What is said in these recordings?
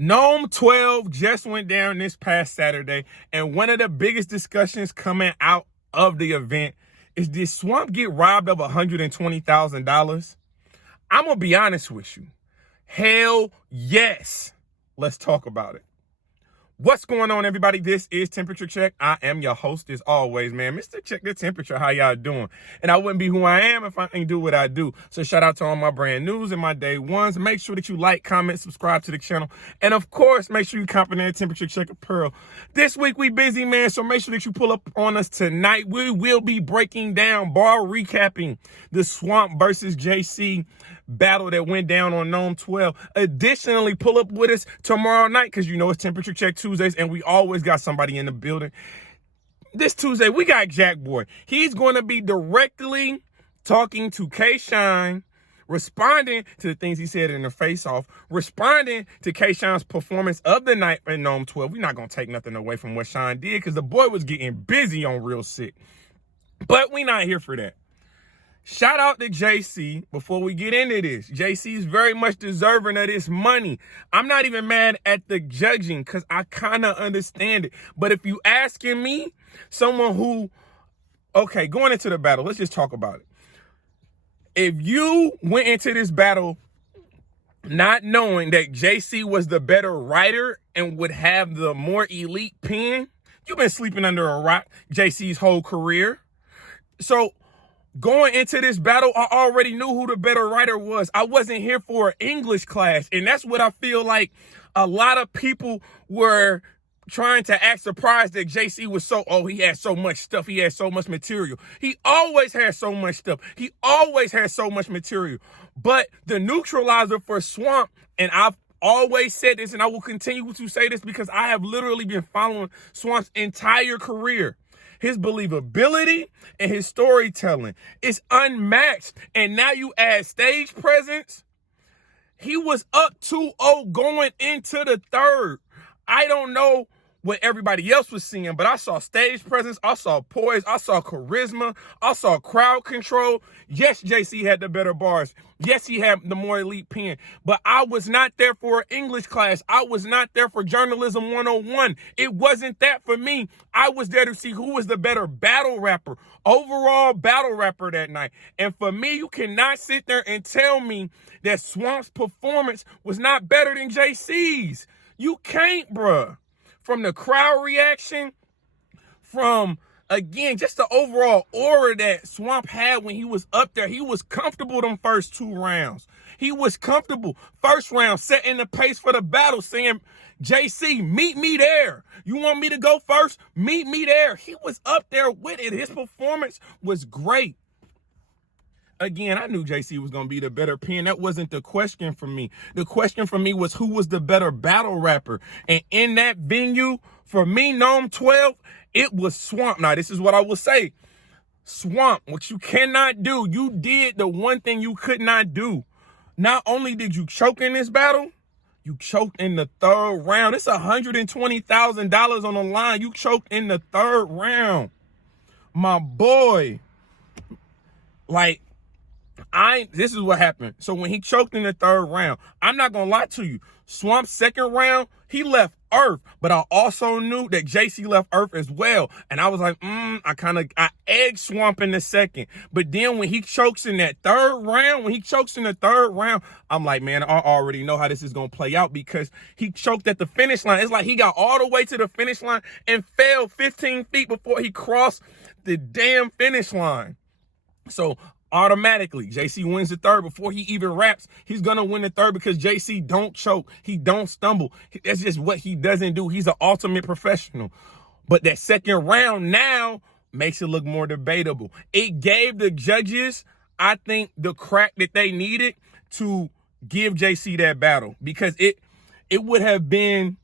NOME 12 just went down this past Saturday, and one of the biggest discussions coming out of the event is, did Swamp get robbed of $120,000? I'm going to be honest with you. Hell yes. Let's talk about it. What's going on, everybody? This is Temperature Check. I am your host as always, man. Mr. Check the Temperature. How y'all doing? And I wouldn't be who I am if I ain't do what I do. So shout out to all my brand news and my day ones. Make sure that you like, comment, subscribe to the channel. And of course, make sure you compliment Temperature Check Apparel. This week we busy, man. So make sure that you pull up on us tonight. We will be breaking down, recapping the Swamp versus JC battle that went down on NOME 12. Additionally, pull up with us tomorrow night, because you know it's Temperature Check Tuesdays and we always got somebody in the building. This Tuesday, we got Jack Boy. He's going to be directly talking to K-Shine, responding to the things he said in the face-off, responding to K-Shine's performance of the night in NOME 12. We're not going to take nothing away from what Shine did, because the boy was getting busy on Real Sick. But we not here for that. Shout out to JC before we get into this. JC is very much deserving of this money. I'm not even mad at the judging, because I kind of understand it. But if you asking me, someone who, okay, going into the battle, let's just talk about it. If you went into this battle not knowing that JC was the better writer and would have the more elite pen, you've been sleeping under a rock JC's whole career. So going into this battle, I already knew who the better writer was. I wasn't here for an English class. And that's what I feel like a lot of people were trying to act surprised that JC was he had so much stuff. He had so much material. He always had so much stuff. He always had so much material. But the neutralizer for Swamp, and I've always said this and I will continue to say this because I have literally been following Swamp's entire career. His believability and his storytelling is unmatched. And now you add stage presence. He was up 2-0 going into the third. I don't know what everybody else was seeing, but I saw stage presence, I saw poise, I saw charisma, I saw crowd control. Yes, JC had the better bars. Yes, he had the more elite pen, but I was not there for an English class. I was not there for journalism 101. It wasn't that for me. I was there to see who was the better battle rapper, overall battle rapper that night. And for me, you cannot sit there and tell me that Swamp's performance was not better than JC's. You can't, bruh. From the crowd reaction, from, again, just the overall aura that Swamp had when he was up there. He was comfortable them first 2 rounds. He was comfortable. First round, setting the pace for the battle, saying, JC, meet me there. You want me to go first? Meet me there. He was up there with it. His performance was great. Again, I knew JC was going to be the better pen. That wasn't the question for me. The question for me was, who was the better battle rapper? And in that venue, for me, NOME 12, it was Swamp. Now, this is what I will say. Swamp, what you cannot do, you did the one thing you could not do. Not only did you choke in this battle, you choked in the third round. It's $120,000 on the line. You choked in the third round. My boy. Like, this is what happened. So when he choked in the third round, I'm not going to lie to you. Swamp's second round, he left Earth. But I also knew that JC left Earth as well. And I was like, I egged Swamp in the second. But then when he chokes in that third round, I'm like, man, I already know how this is going to play out, because he choked at the finish line. It's like he got all the way to the finish line and fell 15 feet before he crossed the damn finish line. So automatically, JC wins the third before he even raps. He's going to win the third because JC don't choke. He don't stumble. That's just what he doesn't do. He's an ultimate professional. But that second round now makes it look more debatable. It gave the judges, I think, the crack that they needed to give JC that battle, because it would have been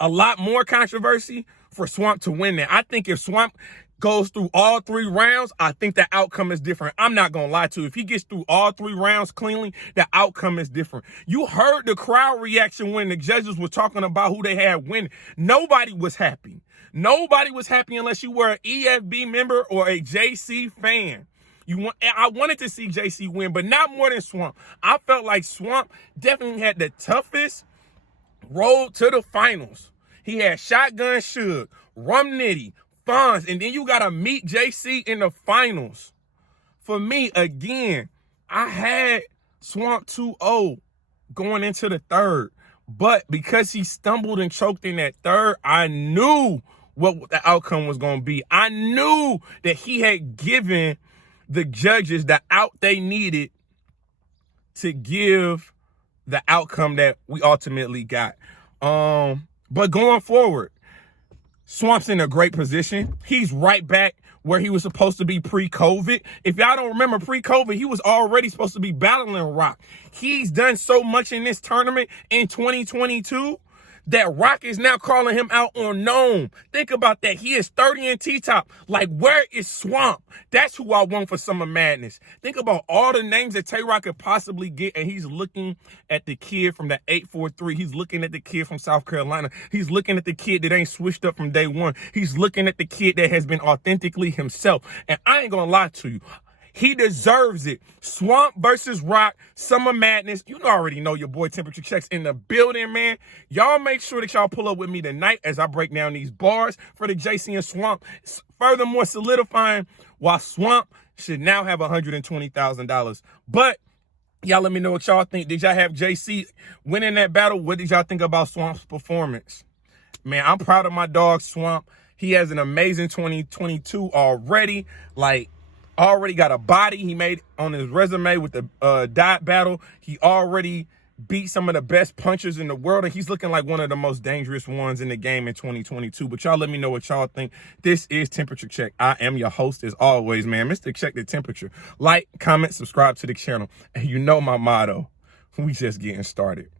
a lot more controversy for Swamp to win that. I think if Swamp goes through all 3 rounds, I think the outcome is different. I'm not going to lie to you. If he gets through all 3 rounds cleanly, the outcome is different. You heard the crowd reaction when the judges were talking about who they had winning. Nobody was happy. Nobody was happy unless you were an EFB member or a JC fan. I wanted to see JC win, but not more than Swamp. I felt like Swamp definitely had the toughest road to the finals. He had Shotgun Suge, Rum Nitty, Fonz, and then you got to meet JC in the finals. For me, again, I had Swamp 2-0 going into the third. But because he stumbled and choked in that third, I knew what the outcome was going to be. I knew that he had given the judges the out they needed to give the outcome that we ultimately got. But going forward, Swamp's in a great position. He's right back where he was supposed to be pre-COVID. If y'all don't remember pre-COVID, he was already supposed to be battling Rock. He's done so much in this tournament in 2022 that Rock is now calling him out on NOME. Think about that. He is 30 in T-Top. Like, where is Swamp? That's who I want for Summer Madness. Think about all the names that Tay-Rock could possibly get, and he's looking at the kid from the 843. He's looking at the kid from South Carolina. He's looking at the kid that ain't switched up from day one. He's looking at the kid that has been authentically himself. And I ain't gonna lie to you. He deserves it. Swamp versus Rock, Summer Madness. You already know your boy Temperature Checks in the building, man. Y'all make sure that y'all pull up with me tonight as I break down these bars for the JC and Swamp. Furthermore, solidifying why Swamp should now have $120,000. But y'all let me know what y'all think. Did y'all have JC winning that battle? What did y'all think about Swamp's performance? Man, I'm proud of my dog, Swamp. He has an amazing 2022 already. Like, already got a body he made on his resume with the dot battle. He already beat some of the best punchers in the world, and he's looking like one of the most dangerous ones in the game in 2022. But y'all let me know what y'all think. This is Temperature Check. I am your host as always, man. Mr. Check the Temperature. Like, comment, subscribe to the channel. And you know my motto, we just getting started.